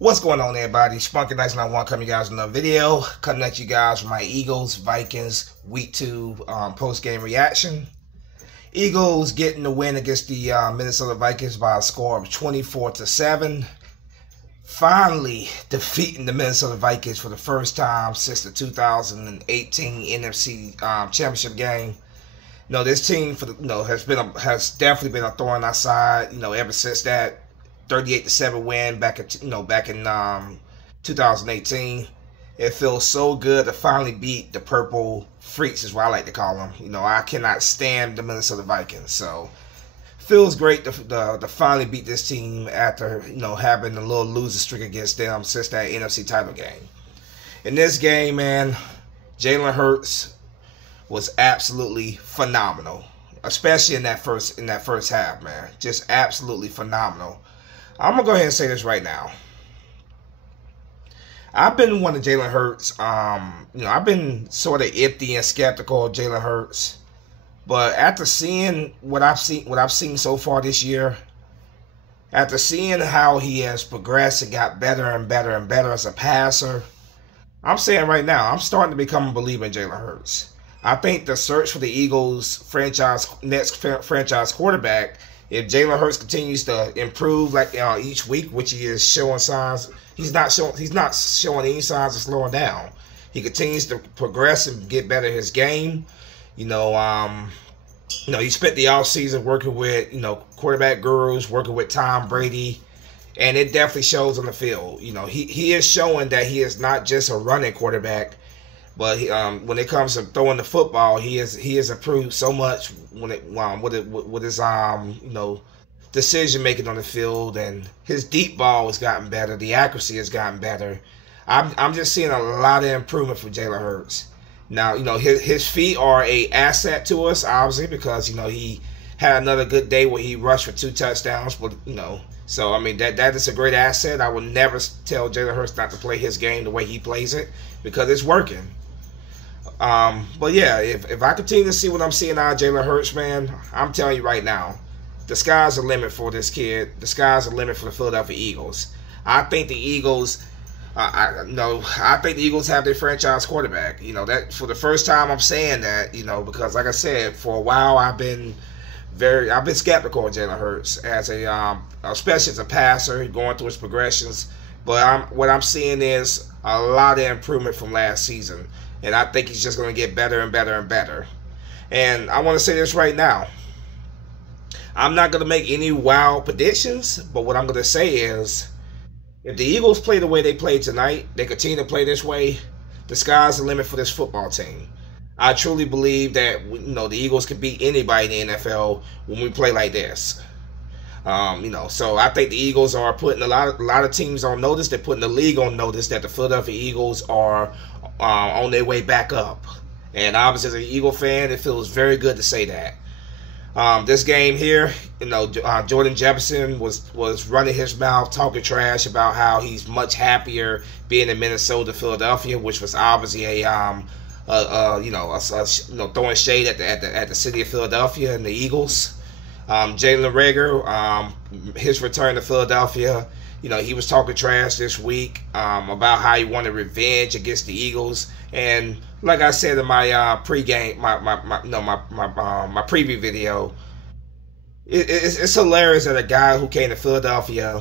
What's going on, everybody? Spunky Nice 91 coming you guys with another video. Coming at you guys with my Eagles Vikings Week 2 post-game reaction. Eagles getting the win against the Minnesota Vikings by a score of 24-7. Finally defeating the Minnesota Vikings for the first time since the 2018 NFC Championship game. This team has definitely been a thorn in our side. Ever since that 38-7 win back in 2018. It feels so good to finally beat the Purple Freaks, is what I like to call them. I cannot stand the Minnesota Vikings, so feels great to finally beat this team after having a little losing streak against them since that NFC title game. In this game, man, Jalen Hurts was absolutely phenomenal, especially in that first half, man. Just absolutely phenomenal. I'm going to go ahead and say this right now. I've been one of Jalen Hurts. I've been sort of iffy and skeptical of Jalen Hurts. But after seeing what I've seen so far this year, after seeing how he has progressed and got better and better and better as a passer, I'm saying right now, I'm starting to become a believer in Jalen Hurts. I think the search for the Eagles next franchise quarterback, if Jalen Hurts continues to improve like each week, which he is showing signs, he's not showing any signs of slowing down. He continues to progress and get better at his game. He spent the offseason working with quarterback gurus, working with Tom Brady, and it definitely shows on the field. He is showing that he is not just a running quarterback. But when it comes to throwing the football, he has improved so much with his decision making on the field, and his deep ball has gotten better. The accuracy has gotten better. I'm just seeing a lot of improvement from Jalen Hurts. Now his feet are a asset to us, obviously, because he had another good day where he rushed for 2 touchdowns. But so I mean that is a great asset. I would never tell Jalen Hurts not to play his game the way he plays it, because it's working. But yeah, if I continue to see what I'm seeing out of Jalen Hurts, man, I'm telling you right now, the sky's the limit for this kid. The sky's the limit for the Philadelphia Eagles. I think the Eagles, I think the Eagles have their franchise quarterback. That for the first time I'm saying that, because like I said, for a while I've been skeptical of Jalen Hurts as especially as a passer, going through his progressions. But what I'm seeing is a lot of improvement from last season. And I think he's just going to get better and better and better. And I want to say this right now. I'm not going to make any wild predictions, but what I'm going to say is, if the Eagles play the way they played tonight, they continue to play this way, the sky's the limit for this football team. I truly believe that the Eagles can beat anybody in the NFL when we play like this. So I think the Eagles are putting a lot of teams on notice. They're putting the league on notice that the Philadelphia Eagles are on their way back up. And obviously, as an Eagle fan, it feels very good to say that. This game here, Jordan Jefferson was running his mouth, talking trash about how he's much happier being in Minnesota, Philadelphia, which was obviously throwing shade at the city of Philadelphia and the Eagles. Jalen Reagor, his return to Philadelphia, he was talking trash this week about how he wanted revenge against the Eagles. And like I said in my pregame, my preview video, it's hilarious that a guy who came to Philadelphia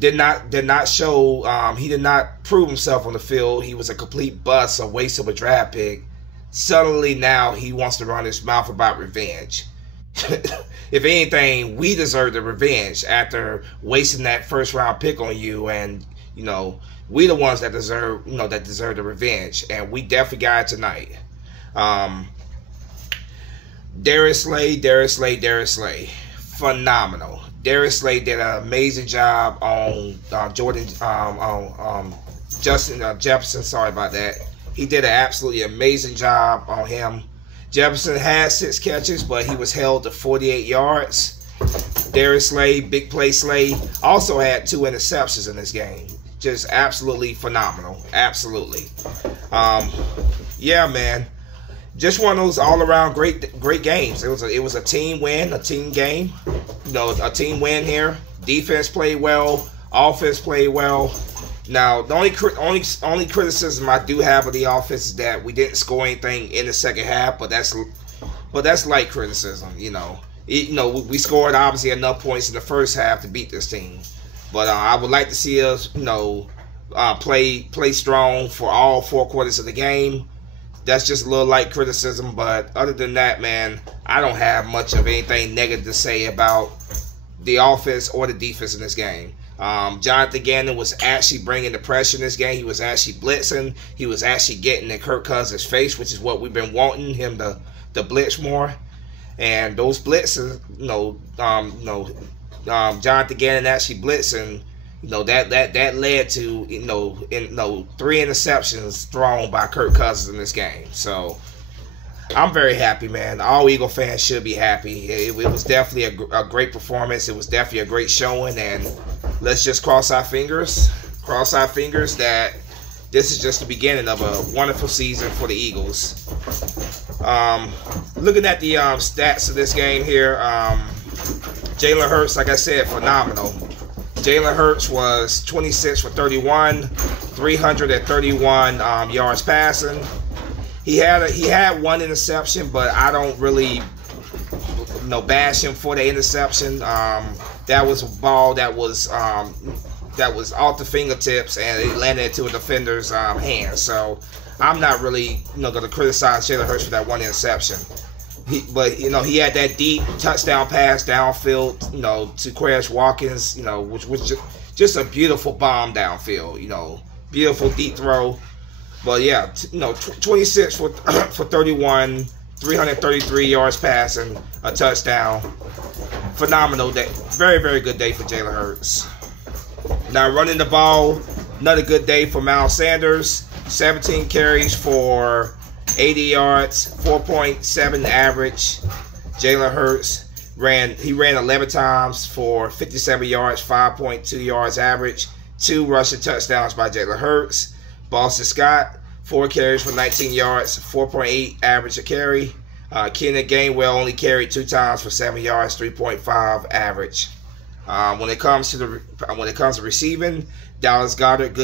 did not show, he did not prove himself on the field. He was a complete bust, a waste of a draft pick. Suddenly now he wants to run his mouth about revenge. If anything, we deserve the revenge after wasting that first round pick on you, and we the ones that deserve the revenge, and we definitely got it tonight. Darius Slay, phenomenal. Darius Slay did an amazing job on Justin Jefferson. Sorry about that. He did an absolutely amazing job on him. Jefferson had 6 catches, but he was held to 48 yards. Darius Slay, big play Slay, also had 2 interceptions in this game. Just absolutely phenomenal. Absolutely. Yeah, man. Just one of those all-around great games. It was a team win, a team game. A team win here. Defense played well. Offense played well. Now, the only criticism I do have of the offense is that we didn't score anything in the second half, but that's light criticism. We scored obviously enough points in the first half to beat this team, but I would like to see us, play strong for all 4 quarters of the game. That's just a little light criticism, but other than that, man, I don't have much of anything negative to say about the offense or the defense in this game. Jonathan Gannon was actually bringing the pressure in this game. He was actually blitzing. He was actually getting in Kirk Cousins' face, which is what we've been wanting him to blitz more. And those blitzes, Jonathan Gannon actually blitzing. That led to 3 interceptions thrown by Kirk Cousins in this game. So I'm very happy, man. All Eagle fans should be happy. It was definitely a great performance. It was definitely a great showing, and let's just cross our fingers that this is just the beginning of a wonderful season for the Eagles. Looking at the stats of this game here, Jalen Hurts, like I said, phenomenal. Jalen Hurts was 26 for 31, 331 yards passing. He had 1 interception, but I don't really bash him for the interception. That was a ball that was off the fingertips and it landed into a defender's hand. So I'm not really going to criticize Jalen Hurts for that 1 interception. But he had that deep touchdown pass downfield, to Quez Watkins, which was just a beautiful bomb downfield, beautiful deep throw. But yeah, 26 for 31, 333 yards passing, a touchdown. Phenomenal day. Very, very good day for Jalen Hurts. Now running the ball, another good day for Miles Sanders. 17 carries for 80 yards, 4.7 average. Jalen Hurts ran 11 times for 57 yards, 5.2 yards average. 2 rushing touchdowns by Jalen Hurts. Boston Scott, 4 carries for 19 yards, 4.8 average a carry. Keenan Gainwell only carried 2 times for 7 yards, 3.5 average. When it comes to receiving, Dallas Goedert,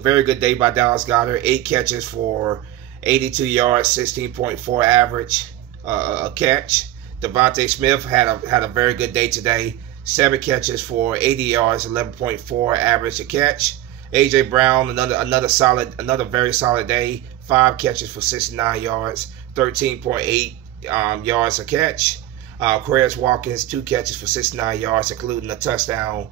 very good day by Dallas Goedert. 8 catches for 82 yards, 16.4 average a catch. Devontae Smith had a very good day today. 7 catches for 80 yards, 11.4 average a catch. AJ Brown, another very solid day. 5 catches for 69 yards, 13.8 yards a catch. Quez Watkins, 2 catches for 69 yards, including a touchdown,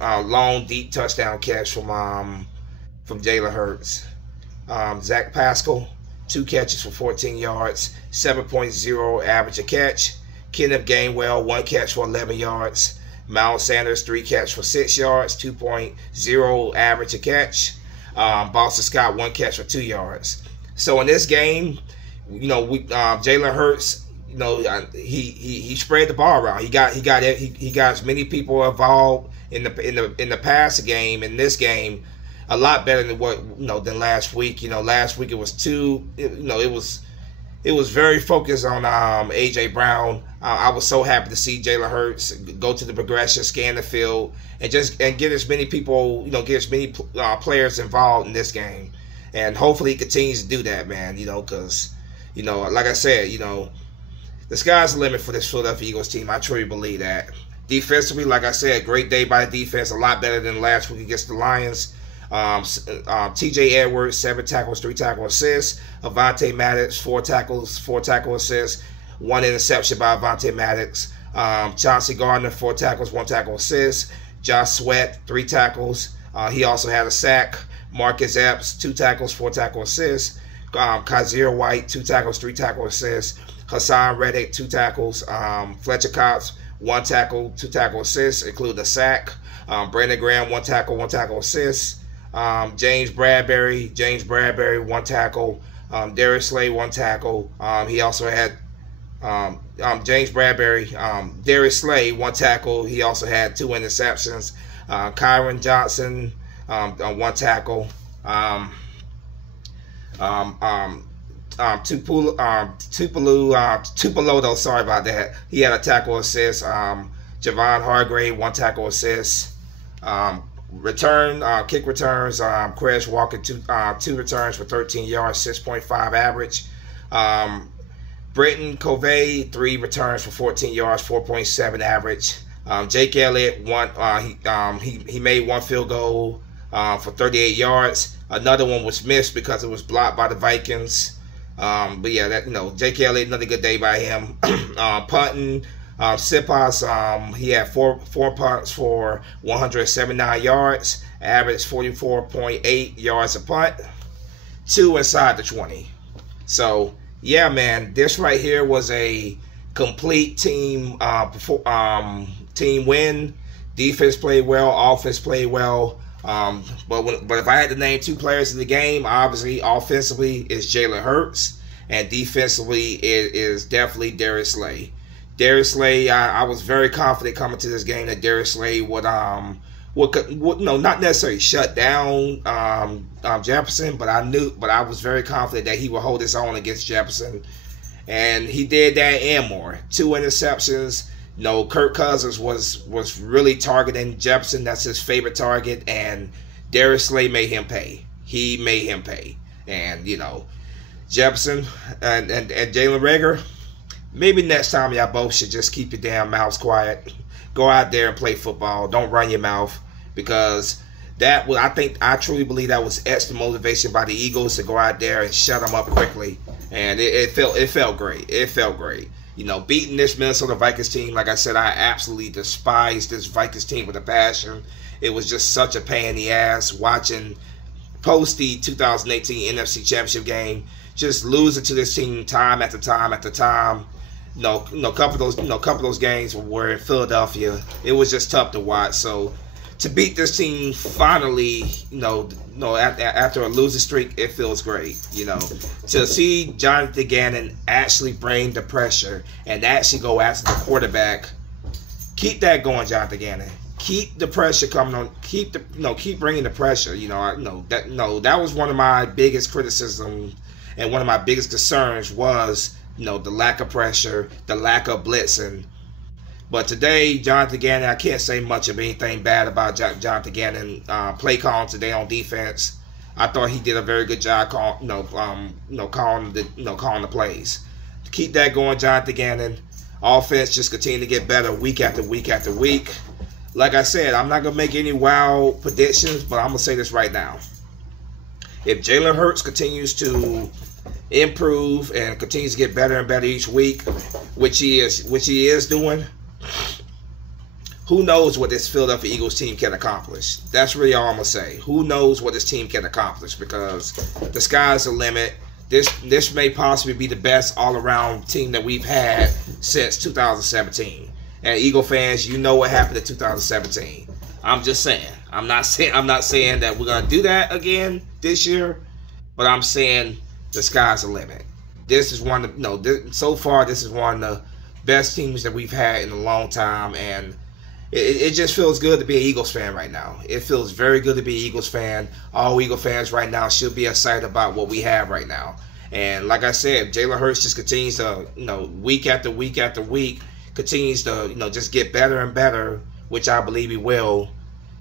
long deep touchdown catch from Jalen Hurts. Zach Pascal, 2 catches for 14 yards, 7.0 average a catch. Kenneth Gainwell, 1 catch for 11 yards. Miles Sanders, 3 catches for 6 yards, 2.0 average a catch. Boston Scott, 1 catch for 2 yards. So in this game, Jalen Hurts, he spread the ball around. He got as many people involved in the passing game. In this game, a lot better than last week. Last week it was it was very focused on AJ Brown. I was so happy to see Jalen Hurts go to the progression, scan the field, and get as many people, get as many players involved in this game. And hopefully he continues to do that, man. Because like I said, the sky's the limit for this Philadelphia Eagles team. I truly believe that. Defensively, like I said, great day by the defense. A lot better than last week against the Lions. TJ Edwards, 7 tackles, 3 tackle assists. Avonte Maddox, 4 tackles, 4 tackle assists. 1 interception by Avonte Maddox. Chauncey Gardner, 4 tackles, 1 tackle assist. Josh Sweat, 3 tackles. He also had a sack. Marcus Epps, 2 tackles, 4 tackle assists. Kazir White, 2 tackles, 3 tackle assists. Hassan Reddick, 2 tackles. Fletcher Cox, 1 tackle, 2 tackle assists, including a sack. Brandon Graham, 1 tackle, 1 tackle assist. James Bradbury, 1 tackle. Darius Slay, 1 tackle. He also had Darius Slay, 1 tackle. He also had 2 interceptions. Kyron Johnson, 1 tackle. Tupelo, sorry about that. He had a tackle assist. Javon Hargrave, 1 tackle assist. Kick returns, Quez Walker, two returns for 13 yards, 6.5 average. Britton Covey, 3 returns for 14 yards, 4.7 average. Jake Elliott, he made 1 field goal for 38 yards. Another one was missed because it was blocked by the Vikings. But yeah, Jake Elliott, another good day by him. Punting, Sipas, he had four punts for 179 yards, averaged 44.8 yards a punt, 2 inside the 20. So yeah, man, this right here was a complete team win. Defense played well, offense played well. But if I had to name 2 players in the game, obviously offensively is Jalen Hurts, and defensively it is definitely Darius Slay. Darius Slay, I was very confident coming to this game that Darius Slay would not necessarily shut down Jefferson, but I was very confident that he would hold his own against Jefferson, and he did that and more. 2 interceptions. Kirk Cousins was really targeting Jefferson. That's his favorite target, and Darius Slay made him pay. He made him pay, and Jefferson and Jalen Reagor. Maybe next time y'all both should just keep your damn mouths quiet. Go out there and play football. Don't run your mouth, because I truly believe that was extra motivation by the Eagles to go out there and shut them up quickly, and it felt great. It felt great. Beating this Minnesota Vikings team, like I said, I absolutely despise this Vikings team with a passion. It was just such a pain in the ass watching post the 2018 NFC Championship game, just losing to this team time after time after time. Couple of those games were in Philadelphia. It was just tough to watch. So to beat this team finally, after a losing streak, it feels great. To see Jonathan Gannon actually bring the pressure and actually go after the quarterback. Keep that going, Jonathan Gannon. Keep the pressure coming on. Keep bringing the pressure. That was one of my biggest criticisms and one of my biggest concerns was the lack of pressure, the lack of blitzing. But today, Jonathan Gannon, I can't say much of anything bad about Jonathan Gannon play calling today on defense. I thought he did a very good job calling the plays. Keep that going, Jonathan Gannon. Offense just continue to get better week after week after week. Like I said, I'm not gonna make any wild predictions, but I'm gonna say this right now. If Jalen Hurts continues to improve and continues to get better and better each week, which he is doing, who knows what this Philadelphia Eagles team can accomplish? That's really all I'm going to say. Who knows what this team can accomplish, because the sky's the limit. This may possibly be the best all-around team that we've had since 2017. And Eagle fans, you know what happened in 2017. I'm just saying. I'm not saying that we're going to do that again this year, but I'm saying the sky's the limit. This is so far this is one of the best teams that we've had in a long time, and it just feels good to be an Eagles fan right now. It feels very good to be an Eagles fan. All Eagle fans right now should be excited about what we have right now. And like I said, Jalen Hurts just continues to, week after week after week, continues to, just get better and better, which I believe he will.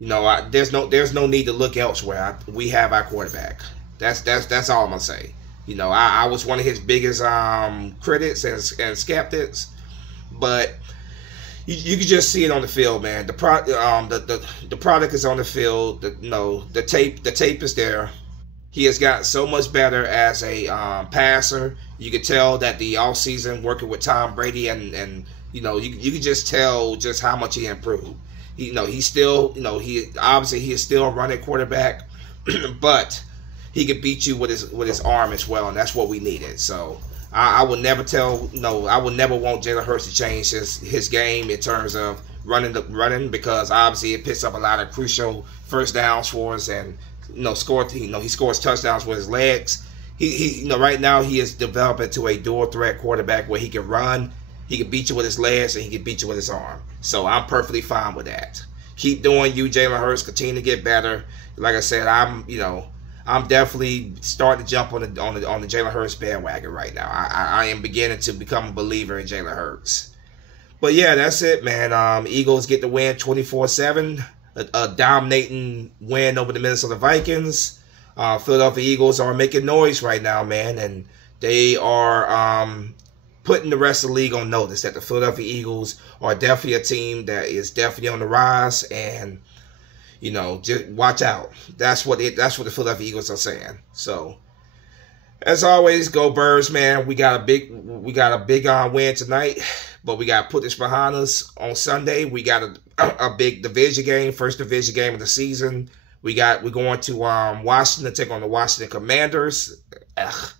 There's no need to look elsewhere. We have our quarterback. That's all I'm gonna say. I was one of his biggest critics and skeptics, but you can just see it on the field, man. The product is on the field. The tape is there. He has gotten so much better as a passer. You can tell that the offseason working with Tom Brady and you can just tell just how much he improved. He's still he is still a running quarterback, but he could beat you with his arm as well, and that's what we needed. So I would never I would never want Jalen Hurts to change his game in terms of running, because obviously it picks up a lot of crucial first downs for us, and he scores touchdowns with his legs. He right now he is developing to a dual threat quarterback where he can run, he can beat you with his legs, and he can beat you with his arm. So I'm perfectly fine with that. Keep doing you, Jalen Hurts. Continue to get better. Like I said, I'm definitely starting to jump on the Jalen Hurts bandwagon right now. I am beginning to become a believer in Jalen Hurts. But yeah, that's it, man. Eagles get the win 24-7. a dominating win over the Minnesota Vikings. Philadelphia Eagles are making noise right now, man, and they are putting the rest of the league on notice that the Philadelphia Eagles are definitely a team that is definitely on the rise, and just watch out. That's what the Philadelphia Eagles are saying. So, as always, go Birds, man. We got a big win tonight, but we got to put this behind us. On Sunday, we got a big division game, first division game of the season. We're going to Washington to take on the Washington Commanders. Ugh.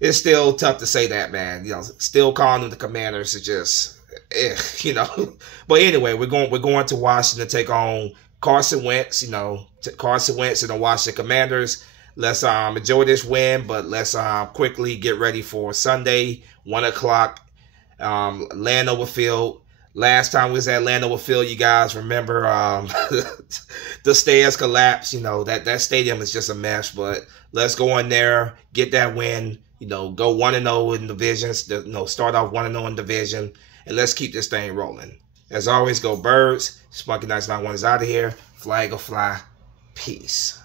It's still tough to say that, man. Still calling them the Commanders is just, But anyway, we're going to Washington to take on Carson Wentz. Carson Wentz and the Washington Commanders. Let's enjoy this win, but let's quickly get ready for Sunday, 1 o'clock, Landover Field. Last time we was at Landover Field, you guys remember the stairs collapsed. That stadium is just a mess, but let's go in there, get that win, go 1-0 in divisions, start off 1-0 in division, and let's keep this thing rolling. As always, go Birds. Spunky Nights 91 is out of here. Flag will fly. Peace.